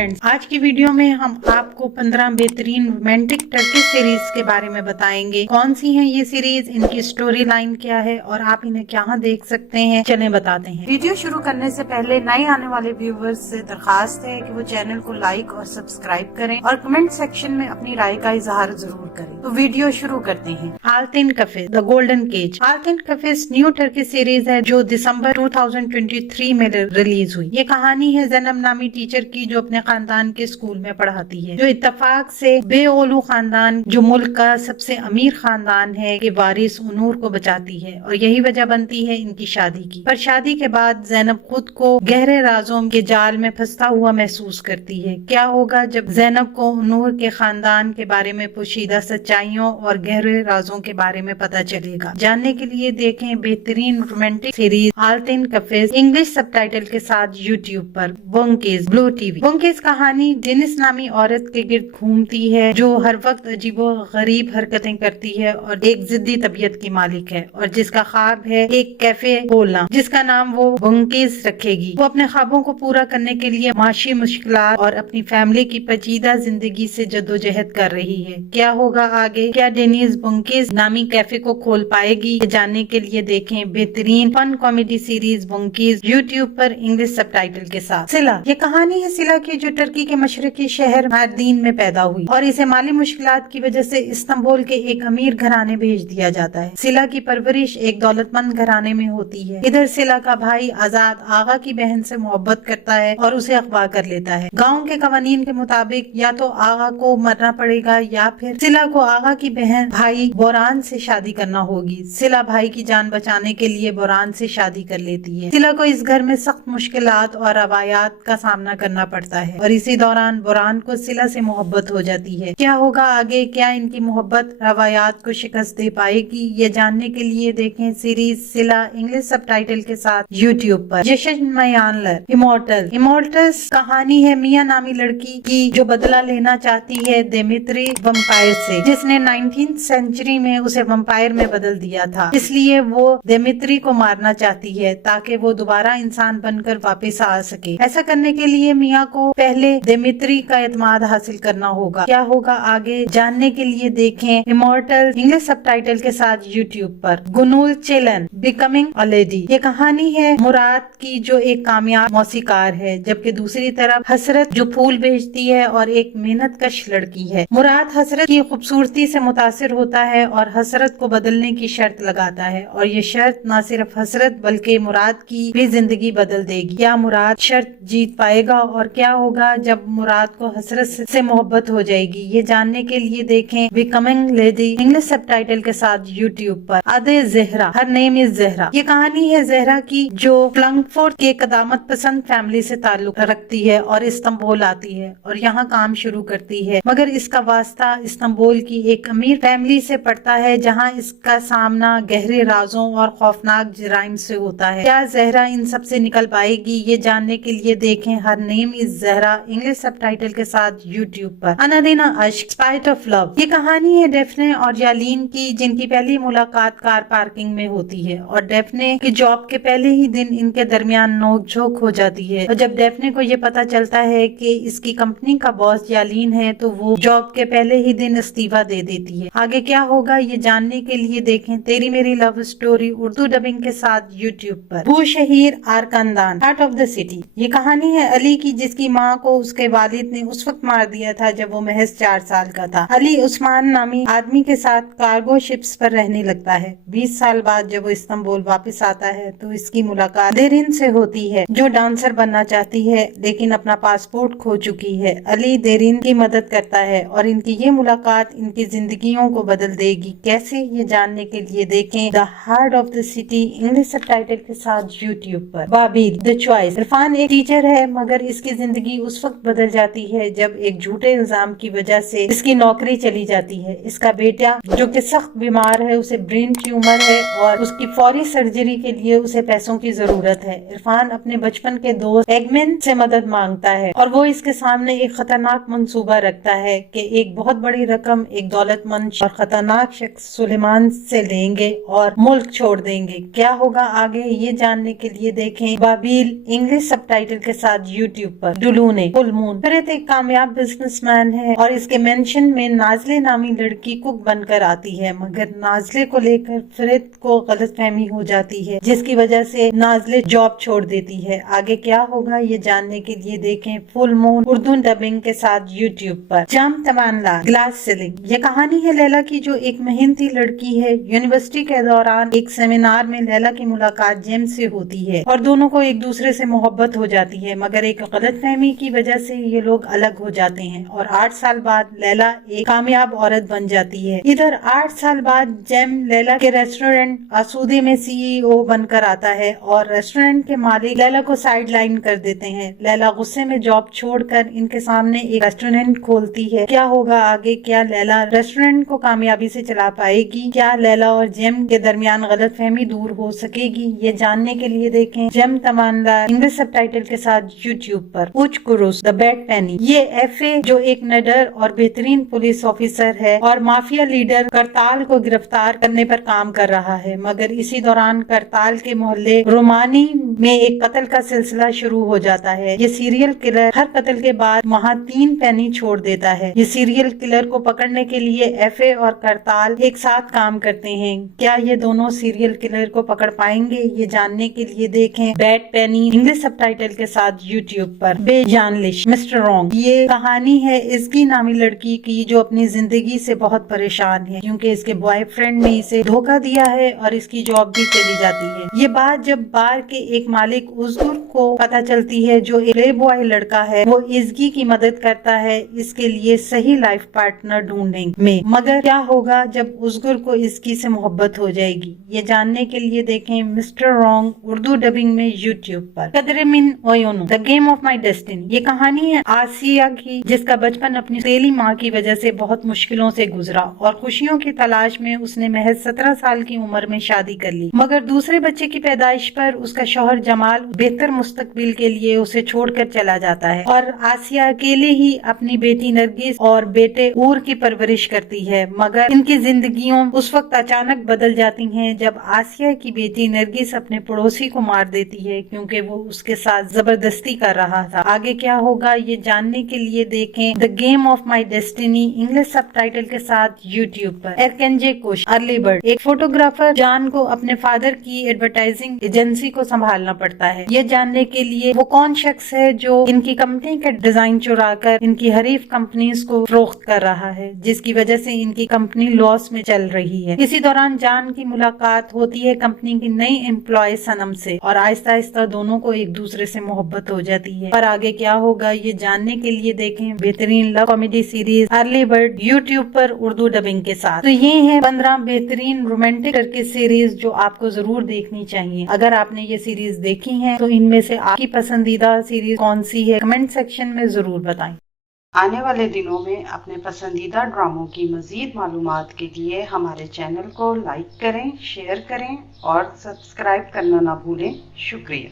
Friends, आज की video में हम आपको 15 बेहतरीन रोमांटिक टर्किश सीरीज के बारे में बताएंगे। कौन सी हैं ये सीरीज, इनकी स्टोरी लाइन क्या है और आप इन्हें कहाँ देख सकते हैं, चलें बताते हैं। वीडियो शुरू करने से पहले नए आने वाले व्यूवर्स से दरखास्त है कि वो चैनल को लाइक और सब्सक्राइब करें और कमेंट सेक्शन में अपनी राय का इजहार जरूर करें। तो वीडियो शुरू करते हैं। Altin Kafe the golden cage. Altin Kafes new Turkish series है जो दिसंबर 2023 में रिलीज हुई। ये कहानी है ज़ैनब नामी टीचर की जो अपने खानदान के स्कूल में पढ़ाती है, जो इत्तेफाक से बेओलू खानदान, जो मुल्क का सबसे अमीर खानदान है, के वारिस उनूर को बचाती है और यही वजह बनती है इनकी शादी की। पर शादी के बाद ज़ैनब खुद को गहरे राजों के जाल में फंसता हुआ महसूस करती है। क्या होगा जब ज़ैनब को उनूर के खानदान के बारे में पोशीदा सच्चाइयों और गहरे राजों के बारे में पता चलेगा। जानने के लिए देखें बेहतरीन romantic series Altin Kafes English subtitle के साथ यूट्यूब पर बुंकेज ब्लू टीवी। बुंकेज कहानी डेनिस नामी औरत के गिर्द घूमती है जो हर वक्त अजीबो गरीब हरकतें करती है और एक जिद्दी तबीयत की मालिक है और जिसका ख्वाब है एक कैफे खोलना जिसका नाम वो बुंकेज रखेगी। वो अपने ख्वाबों को पूरा करने के लिए माशी मुश्किलात और अपनी फैमिली की पेचीदा जिंदगी से जद्दोजहद कर रही है। क्या होगा आगे, क्या डेनिस बुंकेज नामी कैफे को खोल पाएगी? जानने के लिए देखें बेहतरीन फन कॉमेडी सीरीज बुंकेज यूट्यूब पर इंग्लिश सबटाइटल के साथ। सिला, ये कहानी है सिला की जो टर्की के मशरकी शहर मार्दीन में पैदा हुई और इसे माली मुश्किलात की वजह से इस्तांबुल के एक अमीर घराने भेज दिया जाता है। सिला की परवरिश एक दौलतमंद घराने में होती है। इधर सिला का भाई आजाद आगा की बहन से मोहब्बत करता है और उसे अगवा कर लेता है। गाँव के कवानीन के मुताबिक या तो आगा को मरना पड़ेगा या फिर सिला को आगा की बहन भाई बोरान से शादी करना होगी। सिला भाई की जान बचाने के लिए बोरान से शादी कर लेती है। सिला को इस घर में सख्त मुश्किलात और रवायात का सामना करना पड़ता है और इसी दौरान बोरान को सिला से मोहब्बत हो जाती है। क्या होगा आगे, क्या इनकी मोहब्बत रवायात को शिकस्त दे पाएगी? ये जानने के लिए देखें सीरीज सिला इंग्लिश सबटाइटल के साथ यूट्यूब पर। जशन मयानलर इमोर्टल। इमोर्टल्स कहानी है मिया नामी लड़की की जो बदला लेना चाहती है दिमित्री वम्पायर से, जिसने 19th सेंचुरी में उसे वम्पायर में बदल दिया था। इसलिए वो दिमित्री को मारना चाहती है ताकि वो दोबारा इंसान बनकर वापस आ सके। ऐसा करने के लिए मिया को पहले दिमित्री का एतमाद हासिल करना होगा। क्या होगा आगे, जानने के लिए देखें इमोर्टल इंग्लिश सबटाइटल के साथ यूट्यूब पर। गुनूल चेलन बिकमिंग अ लेडी। ये कहानी है मुराद की जो एक कामयाब मौसीकार है, जबकि दूसरी तरफ हसरत जो फूल बेचती है और एक मेहनत कश लड़की है। मुराद हसरत की खूबसूरती से मुतासिर होता है और हसरत को बदलने की शर्त लगाता है और ये शर्त न सिर्फ हसरत बल्कि मुराद की भी जिंदगी बदल देगी। क्या मुराद शर्त जीत पाएगा और क्या होगा जब मुराद को हसरत से मोहब्बत हो जाएगी? ये जानने के लिए देखें बिकमिंग लेडी इंग्लिश सबटाइटल के साथ यूट्यूब पर। आदे Zahra her name is Zahra. ये कहानी है जहरा की जो फ्रैंकफर्ट के कदामत पसंद फैमिली से ताल्लुक रखती है और इस्तांबुल आती है और यहाँ काम शुरू करती है, मगर इसका वास्ता इस्तांबुल की एक अमीर फैमिली से पड़ता है जहाँ इसका सामना गहरे राजों और खौफनाक जराइम से होता है। क्या जहरा इन सब से निकल पाएगी? ये जानने के लिए देखें her name is Zahra English subtitle के साथ यूट्यूब पर। अनादीना अश्क स्पाइट ऑफ लव। ये कहानी है डेफने और यालीन की जिनकी पहली मुलाकात कार पार्किंग में होती है और डेफने की जॉब के पहले ही दिन इनके दरमियान नोकझोंक हो जाती है और जब डेफने को ये पता चलता है कि इसकी कंपनी का बॉस यालीन है तो वो जॉब के पहले ही दिन इस्तीफा दे देती है। आगे क्या होगा ये जानने के लिए देखें तेरी मेरी लव स्टोरी उर्दू डबिंग के साथ यूट्यूब पर। Bu Sehir Arkandan heart of the city. ये कहानी है अली की जिसकी माँ को उसके वालिद ने उस वक्त मार दिया था जब वो महज 4 साल का था। अली उस्मान नामी आदमी के साथ कार्गो शिप्स पर रहने लगता है। 20 साल बाद जब वो इस्तांबुल वापस आता है तो इसकी मुलाकात देरिन से होती है जो डांसर बनना चाहती है लेकिन अपना पासपोर्ट खो चुकी है। अली देरिन की मदद करता है और इनकी ये मुलाकात इनकी जिंदगियों को बदल देगी। कैसे, ये जानने के लिए देखें the heart of the city English subtitle के साथ यूट्यूब पर। बाबील द चॉइस। इरफान एक टीचर है मगर इसकी जिंदगी उस वक्त बदल जाती है जब एक झूठे इल्जाम की वजह से इसकी नौकरी चली जाती है। इसका बेटा जो कि सख्त बीमार है, उसे ब्रेन ट्यूमर है और उसकी फौरी सर्जरी के लिए उसे पैसों की जरूरत है। इरफान अपने बचपन के दोस्त एगमिन से मदद मांगता है और वो इसके सामने एक खतरनाक मंसूबा रखता है कि एक बहुत बड़ी रकम एक दौलतमंद और खतरनाक शख्स सुलेमान से लेंगे और मुल्क छोड़ देंगे। क्या होगा आगे, ये जानने के लिए देखें बाबील इंग्लिश सबटाइटल के साथ यूट्यूब पर। डुलून ने फुल मून। फरीद एक कामयाब बिजनेसमैन है और इसके मेंशन में नाज़ले नामी लड़की कुक बनकर आती है, मगर नाज़ले को लेकर फरीद को गलतफहमी हो जाती है, जिसकी वजह से नाज़ले जॉब छोड़ देती है। आगे क्या होगा ये जानने के लिए देखें फुल मून उर्दू डबिंग के साथ यूट्यूब पर। जाम तमान्ना ग्लास सीलिंग। ये कहानी है लैला की, जो एक मेहनती लड़की है। यूनिवर्सिटी के दौरान एक सेमिनार में लैला की मुलाकात जेम्स से होती है और दोनों को एक दूसरे से मोहब्बत हो जाती है, मगर एक गलतफहमी की वजह से ये लोग अलग हो जाते हैं और 8 साल बाद लैला एक कामयाब औरत बन जाती है। इधर 8 साल बाद जेम लैला के रेस्टोरेंट आसूदे में CEO बनकर आता है और रेस्टोरेंट के मालिक लैला को साइड लाइन कर देते हैं। लैला गुस्से में जॉब छोड़कर इनके सामने एक रेस्टोरेंट खोलती है। क्या होगा आगे? क्या लैला रेस्टोरेंट को कामयाबी से चला पाएगी? क्या लैला और जेम के दरमियान गलतफहमी दूर हो सकेगी? ये जानने के लिए देखें जेम तमान्ना इंग्लिश सबटाइटल के साथ यूट्यूब पर। उच कुरुस द बैड पेनी। ये FA जो एक निडर और बेहतरीन पुलिस ऑफिसर है और माफिया लीडर करताल को गिरफ्तार करने पर काम कर रहा है, मगर इसी दौरान करताल के मोहल्ले रोमानी में एक कत्ल का सिलसिला शुरू हो जाता है। ये सीरियल किलर हर कत्ल के बाद वहाँ 3 पेनी छोड़ देता है। ये सीरियल किलर को पकड़ने के लिए FA और करताल एक साथ काम करते हैं। क्या ये दोनों सीरियल किलर को पकड़ पाएंगे? ये जानने के लिए देखें बैड पेनी इंग्लिश सबटाइटल के साथ यूट्यूब पर। बेजानलिश मिस्टर रॉन्ग। ये कहानी है इसकी नामी लड़की की, जो अपनी जिंदगी से बहुत परेशान है क्योंकि इसके बॉयफ्रेंड ने इसे धोखा दिया है और इसकी जॉब भी चली जाती है। ये बात जब बार के एक मालिक उज़गुर को पता चलती है, जो एक प्ले बॉय लड़का है, वो इज़गी की मदद करता है इसके लिए सही लाइफ पार्टनर ढूंढने में। मगर क्या होगा जब उज़गुर को इसकी से मोहब्बत हो जाएगी? ये जानने के लिए देखें मिस्टर रॉन्ग उर्दू डबिंग में यूट्यूब पर। कदरे मिन ओयोनो the game of my destiny. ये कहानी है आसिया की, जिसका बचपन अपनी तेली माँ की वजह से बहुत मुश्किलों से गुजरा और खुशियों की तलाश में उसने महज 17 साल की उम्र में शादी कर ली, मगर दूसरे बच्चे की पैदाइश पर उसका शौहर जमाल बेहतर मुस्तकबिल के लिए उसे छोड़कर चला जाता है और आसिया अकेले ही अपनी बेटी नरगिस और बेटे ऊर की परवरिश करती है। मगर इनकी जिंदगियों उस वक्त अचानक बदल जाती हैं जब आसिया की बेटी नरगिस अपने पड़ोसी को मार देती है क्योंकि वो उसके साथ जबरदस्ती कर रहा था। आगे क्या होगा ये जानने के लिए देखें the game of my destiny English subtitle के साथ यूट्यूब पर। एरकेंजे कुश अर्ली बर्ड। एक फोटोग्राफर जान को अपने फादर की एडवर्टाइजिंग एजेंसी को संभालना पड़ता है। ये जानने के लिए वो कौन शख्स है जो इनकी कंपनी का डिजाइन चुराकर इनकी हरीफ कंपनीज को फरोख्त कर रहा है, जिसकी वजह से इनकी कंपनी लॉस में चल रही है। इसी दौरान जान की मुलाकात होती है कंपनी की नई एम्प्लॉय सनम से और आहिस्ता आहिस्ता दोनों को एक दूसरे से मोहब्बत हो जाती है। पर आगे क्या होगा ये जानने के लिए देखें बेहतरीन love comedy series early bird YouTube पर उर्दू डबिंग के साथ। तो ये है 15 बेहतरीन रोमांटिक टर्की सीरीज जो आपको जरूर देखनी चाहिए। अगर आपने ये सीरीज देखी है तो इनमें से आपकी पसंदीदा सीरीज कौन सी है कमेंट सेक्शन में जरूर बताएं। आने वाले दिनों में अपने पसंदीदा ड्रामों की मजीद मालूमात के लिए हमारे चैनल को लाइक करें, शेयर करें और सब्सक्राइब करना ना भूलें। शुक्रिया।